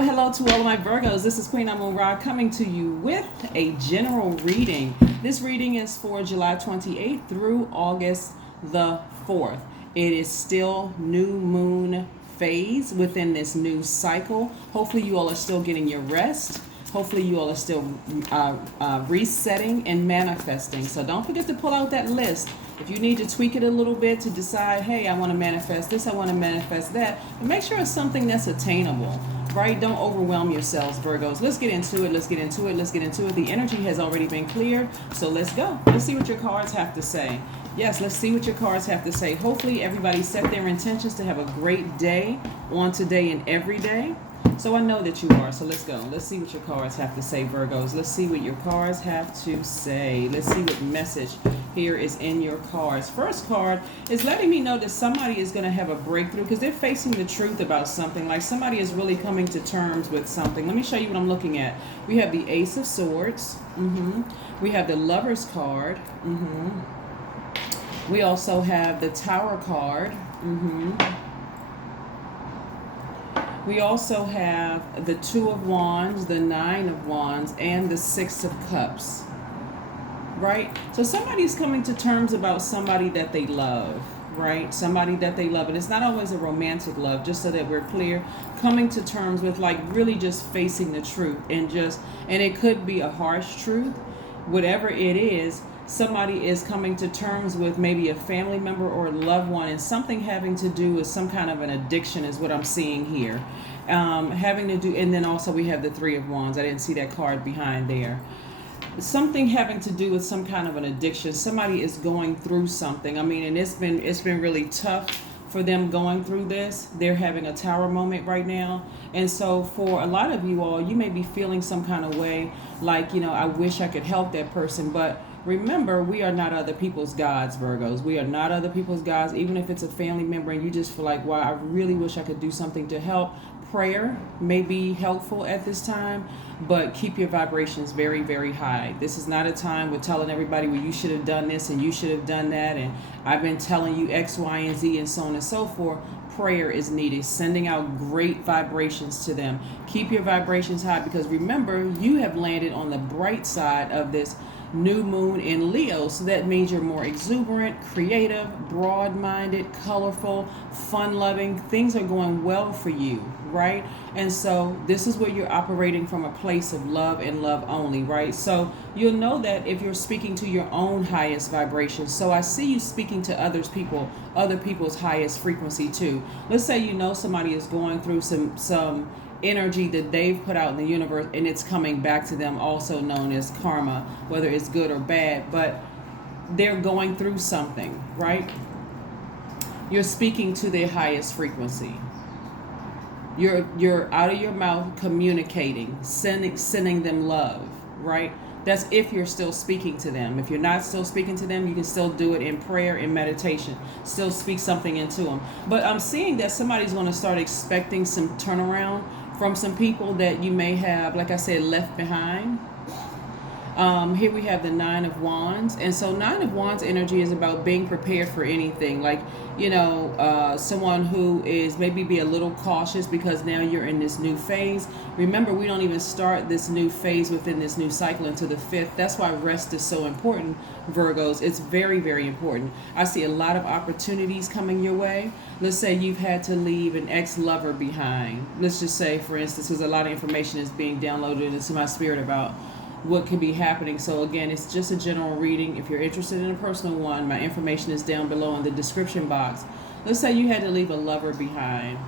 hello to all of my Virgos. This is Queen Amun Ra coming to you with a general reading. This reading is for July 28th through August the 4th. It is still new moon phase within this new cycle. Hopefully you all are still getting your rest. Hopefully you all are still resetting and manifesting. So don't forget to pull out that list. If you need to tweak it a little bit to decide, hey, I want to manifest this, I want to manifest that, but make sure it's something that's attainable, right? Don't overwhelm yourselves, Virgos. Let's get into it. The energy has already been cleared, so let's go. Let's see what your cards have to say. Yes, let's see what your cards have to say. Hopefully everybody set their intentions to have a great day on today and every day. So I know that you are, so let's go. Let's see what your cards have to say, Virgos. Let's see what your cards have to say. Let's see what message here is in your cards. First card is letting me know that somebody is going to have a breakthrough because they're facing the truth about something. Like somebody is really coming to terms with something. Let me show you what I'm looking at. We have the Ace of Swords. We have the Lover's card. We also have the Tower card. We also have the Two of Wands, the Nine of Wands, and the Six of Cups, right? So somebody's coming to terms about somebody that they love, right? Somebody that they love. And it's not always a romantic love, just so that we're clear. Coming to terms with like really just facing the truth and it could be a harsh truth. Whatever it is, somebody is coming to terms with maybe a family member or a loved one, and something having to do with some kind of an addiction is what I'm seeing here. Having to do, and then also we have the Three of Wands. I didn't see that card behind there. Something having to do with some kind of an addiction. Somebody is going through something. I mean, and it's been really tough for them going through this. They're having a tower moment right now. And so for a lot of you all, you may be feeling some kind of way like, I wish I could help that person. But remember, we are not other people's gods, Virgos. We are not other people's gods. Even if it's a family member and you just feel like, wow, I really wish I could do something to help. Prayer may be helpful at this time, but keep your vibrations very, very high. This is not a time we're telling everybody, well, you should have done this and you should have done that, and I've been telling you X, Y, and Z, and so on and so forth. Prayer is needed, sending out great vibrations to them. Keep your vibrations high, because remember, you have landed on the bright side of this new moon in Leo, so that means you're more exuberant, creative, broad-minded, colorful, fun-loving. Things are going well for you, right? And so this is where you're operating from a place of love and love only, right? So you'll know that if you're speaking to your own highest vibration. So I see you speaking to other people's highest frequency too. Let's say somebody is going through some energy that they've put out in the universe, and it's coming back to them, also known as karma, whether it's good or bad, but they're going through something, right? You're speaking to their highest frequency. You're out of your mouth communicating, sending them love, right? That's if you're still speaking to them. If you're not still speaking to them, you can still do it in prayer and meditation. Still speak something into them. But I'm seeing that somebody's going to start expecting some turnaround from some people that you may have, like I said, left behind. Here we have the Nine of Wands. And so Nine of Wands energy is about being prepared for anything. Like, someone who is maybe be a little cautious because now you're in this new phase. Remember, we don't even start this new phase within this new cycle until the 5th. That's why rest is so important, Virgos. It's very, very important. I see a lot of opportunities coming your way. Let's say you've had to leave an ex-lover behind. Let's just say, for instance, because a lot of information is being downloaded into my spirit about what can be happening. So again, it's just a general reading. If you're interested in a personal one, my information is down below in the description box. Let's say you had to leave a lover behind,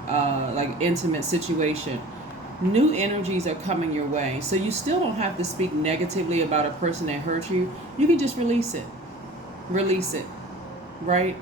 like intimate situation. New energies are coming your way. So you still don't have to speak negatively about a person that hurt you. You can just release it. Release it, right?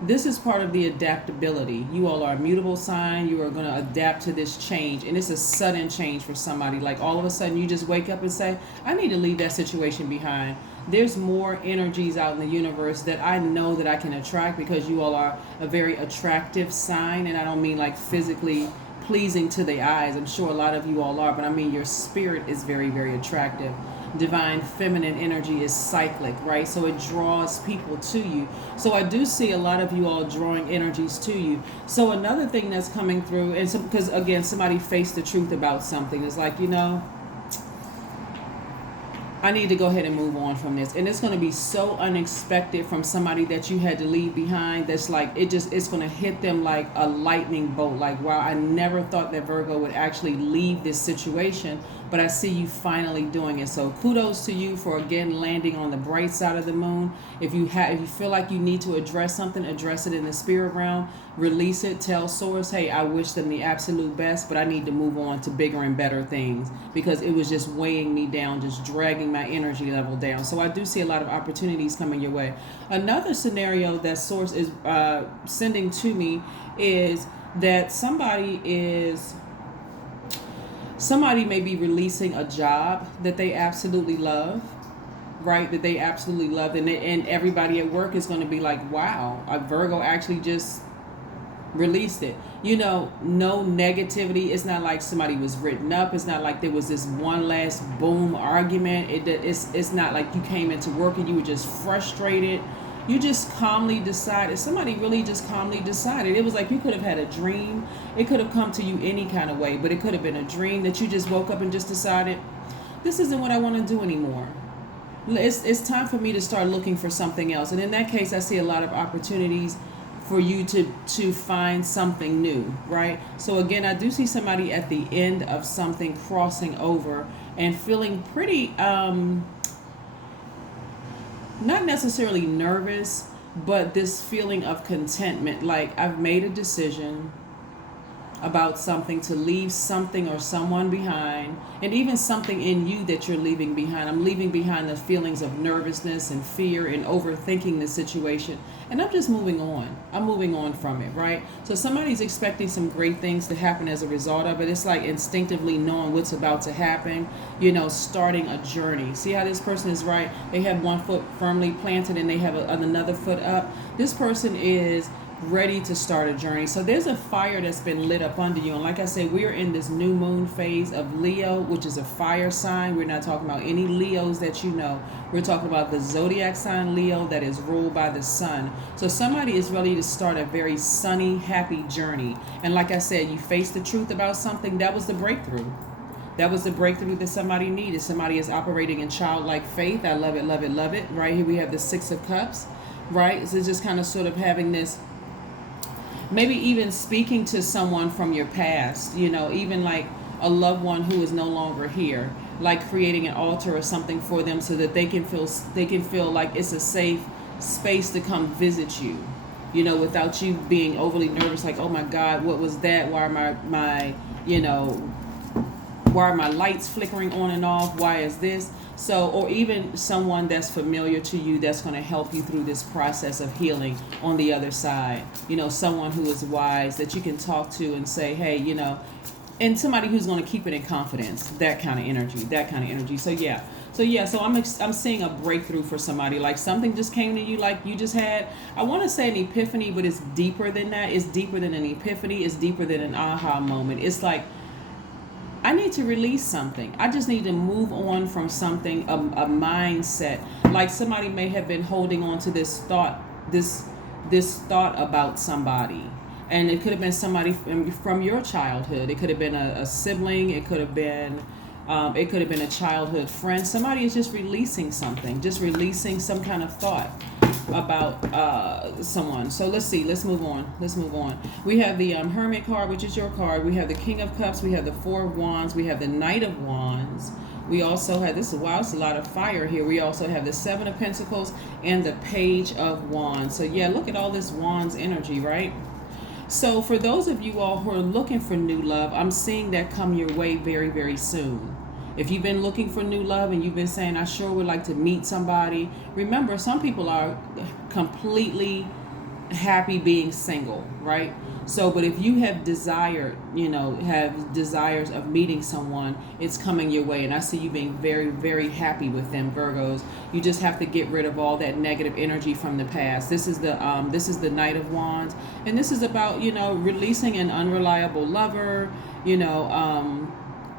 This is part of the adaptability. You all are a mutable sign. You are going to adapt to this change. And it's a sudden change for somebody. Like all of a sudden you just wake up and say, I need to leave that situation behind. There's more energies out in the universe that I know that I can attract, because you all are a very attractive sign. And I don't mean like physically pleasing to the eyes. I'm sure a lot of you all are, but I mean your spirit is very, very attractive. divine feminine energy is cyclic, right? So it draws people to you. So I do see a lot of you all drawing energies to you. So another thing that's coming through, and because again, somebody faced the truth about something, it's like, I need to go ahead and move on from this. And it's going to be so unexpected from somebody that you had to leave behind. That's like, it's going to hit them like a lightning bolt. Like, wow, I never thought that Virgo would actually leave this situation, but I see you finally doing it. So kudos to you for, again, landing on the bright side of the moon. If you feel like you need to address something, address it in the spirit realm, release it, tell source, hey, I wish them the absolute best, but I need to move on to bigger and better things because it was just weighing me down, just dragging my energy level down. So I do see a lot of opportunities coming your way. Another scenario that source is sending to me is that somebody may be releasing a job that they absolutely love, right? That they absolutely love. And everybody at work is going to be like, wow, a Virgo actually just released it. No negativity. It's not like somebody was written up. It's not like there was this one last boom argument. It's not like you came into work and you were just frustrated. You just calmly decided. Somebody really just calmly decided. It was like you could have had a dream. It could have come to you any kind of way, but it could have been a dream that you just woke up and just decided, this isn't what I want to do anymore. It's time for me to start looking for something else. And in that case, I see a lot of opportunities for you to find something new, right? So again, I do see somebody at the end of something crossing over and feeling pretty, not necessarily nervous, but this feeling of contentment. Like, I've made a decision about something, to leave something or someone behind, and even something in you that you're leaving behind. I'm leaving behind the feelings of nervousness and fear and overthinking the situation, and I'm just moving on. I'm moving on from it, right? So somebody's expecting some great things to happen as a result of it. It's like instinctively knowing what's about to happen, starting a journey. See how this person is, right? They have one foot firmly planted and they have another foot up. This person is ready to start a journey. So there's a fire that's been lit up under you. And like I said, we're in this new moon phase of Leo, which is a fire sign. We're not talking about any Leos that you know. We're talking about the Zodiac sign Leo that is ruled by the sun. So somebody is ready to start a very sunny, happy journey. And like I said, you face the truth about something. That was the breakthrough. That was the breakthrough that somebody needed. Somebody is operating in childlike faith. I love it, love it, love it. Right here we have the Six of Cups, right? So just kind of sort of having this, maybe even speaking to someone from your past, even like a loved one who is no longer here, like creating an altar or something for them so that they can feel like it's a safe space to come visit you, without you being overly nervous, like, oh my God, what was that? Why are why are my lights flickering on and off? Why is this? So, or even someone that's familiar to you that's going to help you through this process of healing on the other side. Someone who is wise that you can talk to and say, hey, and somebody who's going to keep it in confidence. That kind of energy. So I'm seeing a breakthrough for somebody. Like something just came to you, like you just had, I want to say an epiphany, but it's deeper than that. It's deeper than an epiphany. It's deeper than an aha moment. It's like, I need to release something. I just need to move on from something, a mindset. Like somebody may have been holding on to this thought about somebody. And it could have been somebody from your childhood. It could have been a sibling. It could have been a childhood friend. Somebody is just releasing something, just releasing some kind of thought about someone. So let's see. Let's move on. We have the Hermit card, which is your card. We have the King of Cups. We have the Four of Wands. We have the Knight of Wands. We also have, it's a lot of fire here. We also have the Seven of Pentacles and the Page of Wands. So yeah, look at all this Wands energy, right? So for those of you all who are looking for new love, I'm seeing that come your way very, very soon. If you've been looking for new love and you've been saying, I sure would like to meet somebody. Remember, some people are completely happy being single, right? So, but if you have desires of meeting someone, it's coming your way. And I see you being very, very happy with them, Virgos. You just have to get rid of all that negative energy from the past. This is the Knight of Wands. And this is about, releasing an unreliable lover,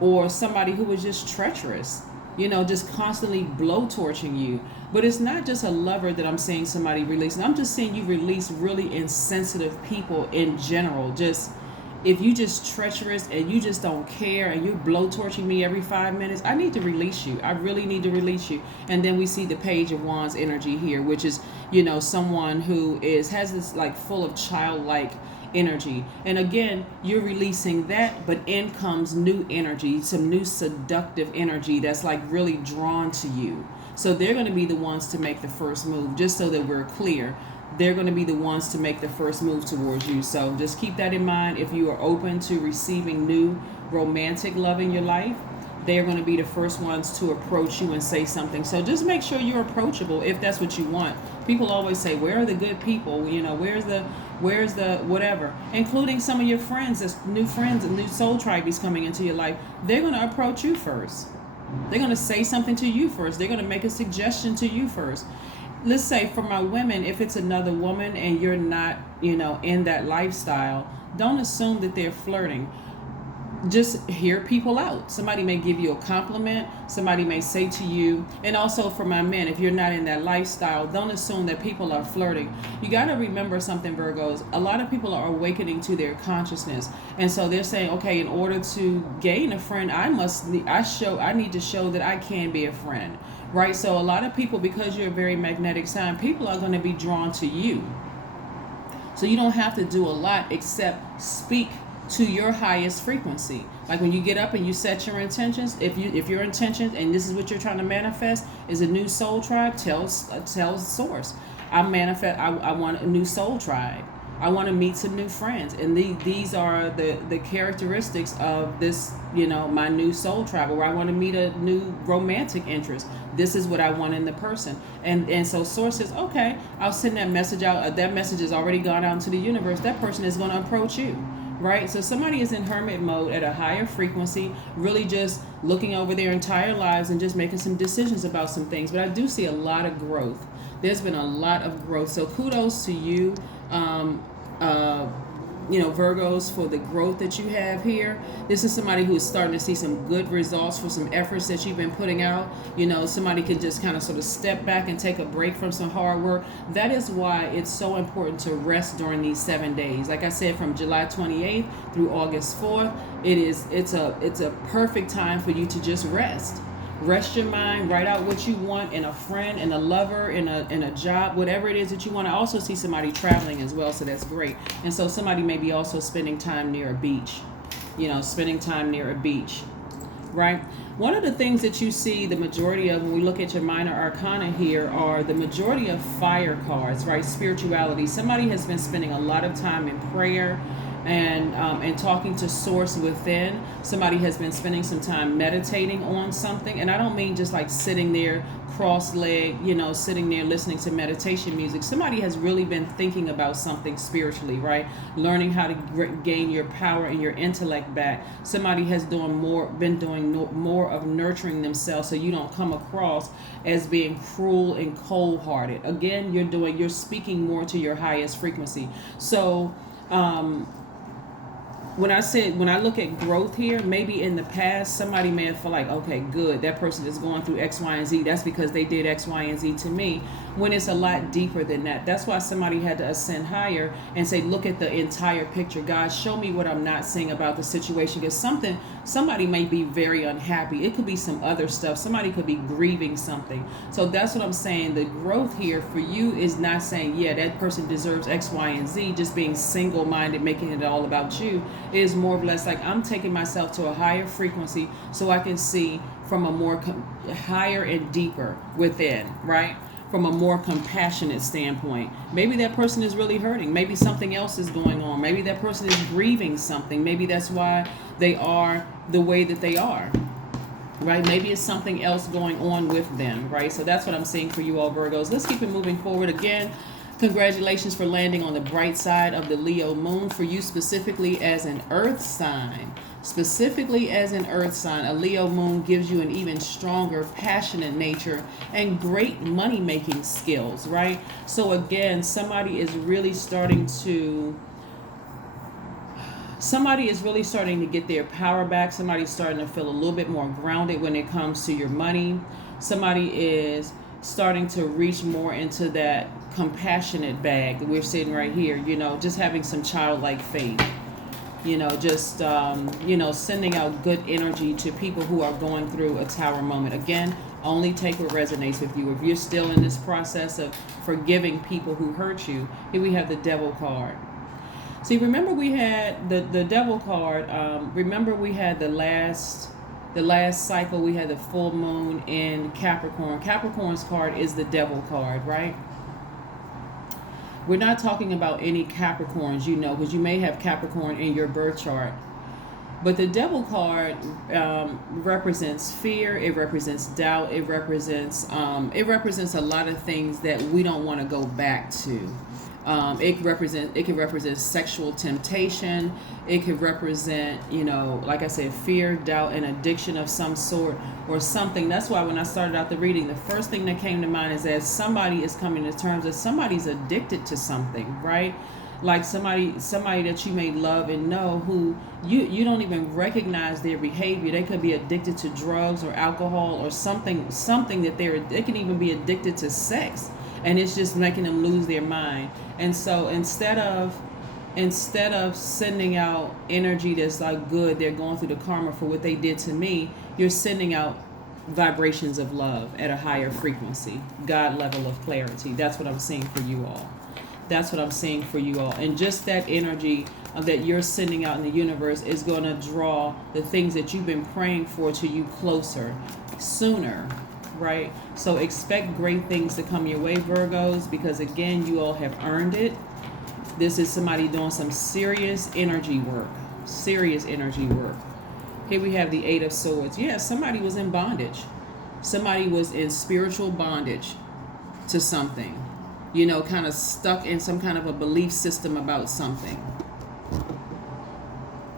or somebody who was just treacherous. just constantly blowtorching you. But it's not just a lover that I'm seeing somebody releasing. I'm just seeing you release really insensitive people in general. Just if you just treacherous and you just don't care and you're blowtorching me every 5 minutes, I need to release you. I really need to release you. And then we see the Page of Wands energy here, which is, someone who has this like full of childlike energy. And again, you're releasing that, but in comes new energy, some new seductive energy that's like really drawn to you. So they're going to be the ones to make the first move, just so that we're clear. They're going to be the ones to make the first move towards you. So just keep that in mind. If you are open to receiving new romantic love in your life, they're going to be the first ones to approach you and say something. So just make sure you're approachable if that's what you want. People always say, where are the good people? Where's the whatever, including some of your friends, as new friends and new soul tribes coming into your life. They're going to approach you first. They're going to say something to you first. They're going to make a suggestion to you first. Let's say for my women, if it's another woman and you're not, in that lifestyle, don't assume that they're flirting. Just hear people out. Somebody may give you a compliment. Somebody may say to you, and also for my men, if you're not in that lifestyle, don't assume that people are flirting. You got to remember something, Virgos. A lot of people are awakening to their consciousness, and so they're saying, okay, in order to gain a friend, I need to show that I can be a friend, right? So a lot of people, because you're a very magnetic sign, people are going to be drawn to you. So you don't have to do a lot except speak to your highest frequency. Like when you get up and you set your intentions, if your intentions and this is what you're trying to manifest is a new soul tribe, tell source, I want a new soul tribe. I want to meet some new friends, and these are the characteristics of this, my new soul tribe, or I want to meet a new romantic interest. This is what I want in the person, and so source says, okay, I'll send that message out. That message has already gone out into the universe. That person is going to approach you. Right? So somebody is in hermit mode at a higher frequency, really just looking over their entire lives and just making some decisions about some things. But I do see a lot of growth. There's been a lot of growth. So kudos to you, Virgos, for the growth that you have here. This is somebody who is starting to see some good results for some efforts that you've been putting out. Somebody can just kind of sort of step back and take a break from some hard work. That is why it's so important to rest during these 7 days. Like I said, from July 28th through August 4th, it's a perfect time for you to just rest. Rest your mind, write out what you want in a friend, in a lover, in a job, whatever it is that you want. I also see somebody traveling as well, so that's great. And so somebody may be also spending time near a beach, right? One of the things that you see the majority of when we look at your minor arcana here are the majority of fire cards, right? Spirituality. Somebody has been spending a lot of time in prayer and talking to source within. Somebody has been spending some time meditating on something, and I don't mean just like sitting there cross-legged, sitting there listening to meditation music. Somebody has really been thinking about something spiritually, right? Learning how to gain your power and your intellect back. Somebody has been doing more of nurturing themselves, so you don't come across as being cruel and cold-hearted. Again, you're speaking more to your highest frequency. So when I look at growth here, maybe in the past, somebody may have felt like, okay, good, that person is going through X, Y, and Z. That's because they did X, Y, and Z to me, when it's a lot deeper than that. That's why somebody had to ascend higher and say, look at the entire picture. God, show me what I'm not seeing about the situation. Because somebody may be very unhappy. It could be some other stuff. Somebody could be grieving something. So that's what I'm saying. The growth here for you is not saying, yeah, that person deserves X, Y, and Z, just being single-minded, making it all about you. It is more or less like I'm taking myself to a higher frequency so I can see from a more higher and deeper within, right? From a more compassionate standpoint. Maybe that person is really hurting. Maybe something else is going on. Maybe that person is grieving something. Maybe that's why they are the way that they are, right? Maybe it's something else going on with them, right? So that's what I'm seeing for you all, Virgos. Let's keep it moving forward. Again, congratulations for landing on the bright side of the Leo moon. For you specifically as an earth sign, a Leo moon gives you an even stronger, passionate nature and great money-making skills, right? So again, somebody is really starting to somebody is really starting to get their power back. Somebody's starting to feel a little bit more grounded when it comes to your money. Somebody is starting to reach more into that compassionate bag that we're sitting right here, just having some childlike faith, just, sending out good energy to people who are going through a tower moment. Again, only take what resonates with you. If you're still in this process of forgiving people who hurt you, here we have the Devil card. See, remember we had the Devil card. Remember we had the last cycle, we had the full moon in Capricorn. Capricorn's card is the Devil card, right? We're not talking about any Capricorns, because you may have Capricorn in your birth chart. But the Devil card represents fear. It represents doubt. It represents a lot of things that we don't want to go back to. It can represent sexual temptation. It could represent, like I said, fear, doubt, and addiction of some sort or something. That's why when I started out the reading, the first thing that came to mind is that somebody is coming to terms that somebody's addicted to something, right? Like somebody that you may love and know who you don't even recognize their behavior. They could be addicted to drugs or alcohol or something that they can even be addicted to sex, and it's just making them lose their mind. And so instead of sending out energy that's like good, they're going through the karma for what they did to me, you're sending out vibrations of love at a higher frequency, God level of clarity. That's what I'm seeing for you all. That's what I'm seeing for you all. And just that energy that you're sending out in the universe is going to draw the things that you've been praying for to you closer, sooner, right? So expect great things to come your way, Virgos, because again, you all have earned it. This is somebody doing some serious energy work. Serious energy work. Here we have the Eight of Swords. Yeah, somebody was in bondage. Somebody was in spiritual bondage to something. Kind of stuck in some kind of a belief system about something.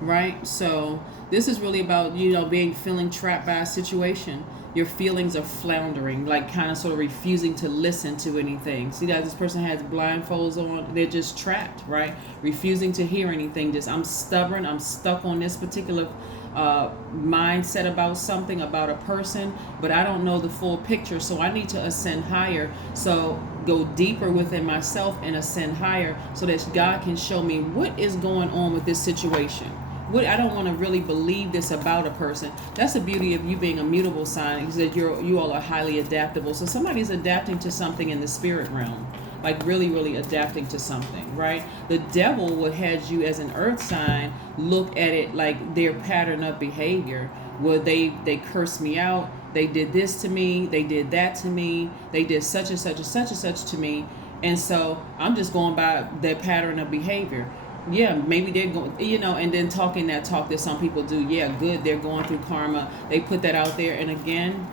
Right? So this is really about, feeling trapped by a situation. Your feelings are floundering, like kind of sort of refusing to listen to anything. See that this person has blindfolds on. They're just trapped, right? Refusing to hear anything. Just, I'm stubborn. I'm stuck on this particular mindset about something, about a person, but I don't know the full picture, so I need to ascend higher. So go deeper within myself and ascend higher so that God can show me what is going on with this situation. I don't want to really believe this about a person. That's the beauty of you being a mutable sign, is that you all are highly adaptable. So somebody's adapting to something in the spirit realm, like really, really adapting to something, right? The Devil would have you as an earth sign look at it like their pattern of behavior. Well, they cursed me out. They did this to me. They did that to me. They did such and such and such and such to me. And so I'm just going by their pattern of behavior. Yeah, maybe they're going, and then talking that talk that some people do. Yeah, good. They're going through karma. They put that out there. And again,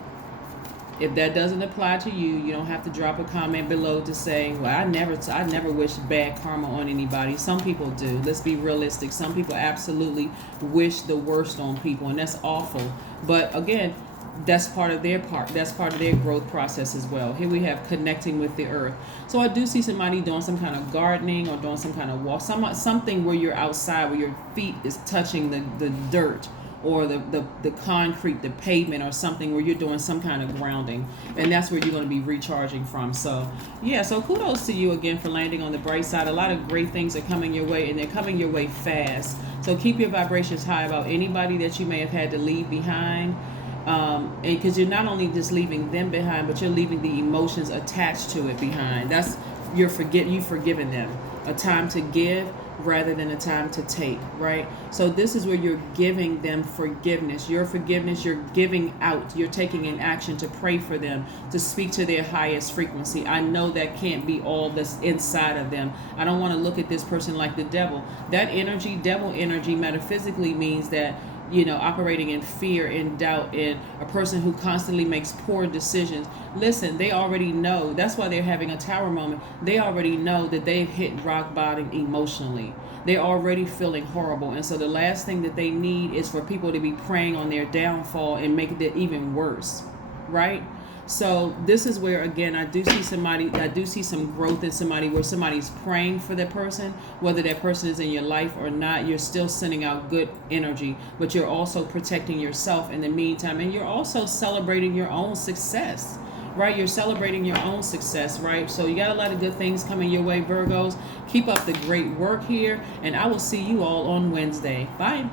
if that doesn't apply to you, you don't have to drop a comment below to say, well, I never wish bad karma on anybody. Some people do. Let's be realistic. Some people absolutely wish the worst on people, and that's awful. But again, that's part of their growth process as well. Here we have connecting with the earth. So I do see somebody doing some kind of gardening or doing some kind of walk, something where you're outside, where your feet is touching the dirt or the concrete, the pavement, or something where you're doing some kind of grounding, and that's where you're going to be recharging from. So yeah, so kudos to you again for landing on the bright side. A lot of great things are coming your way, and they're coming your way fast. So keep your vibrations high about anybody that you may have had to leave behind. And because you're not only just leaving them behind, but you're leaving the emotions attached to it behind. That's you've forgiven them. A time to give rather than a time to take, right? So this is where you're giving them forgiveness. Your forgiveness, you're giving out. You're taking an action to pray for them, to speak to their highest frequency. I know that can't be all that's inside of them. I don't want to look at this person like the devil. That energy, devil energy, metaphysically means that operating in fear and doubt, and a person who constantly makes poor decisions. Listen, they already know. That's why they're having a tower moment. They already know that they've hit rock bottom emotionally. They're already feeling horrible. And so the last thing that they need is for people to be preying on their downfall and making it even worse, right? So this is where, again, I do see some growth in somebody, where somebody's praying for that person, whether that person is in your life or not. You're still sending out good energy, but you're also protecting yourself in the meantime, and you're also celebrating your own success, right? You're celebrating your own success, right? So you got a lot of good things coming your way, Virgos. Keep up the great work here, and I will see you all on Wednesday. Bye.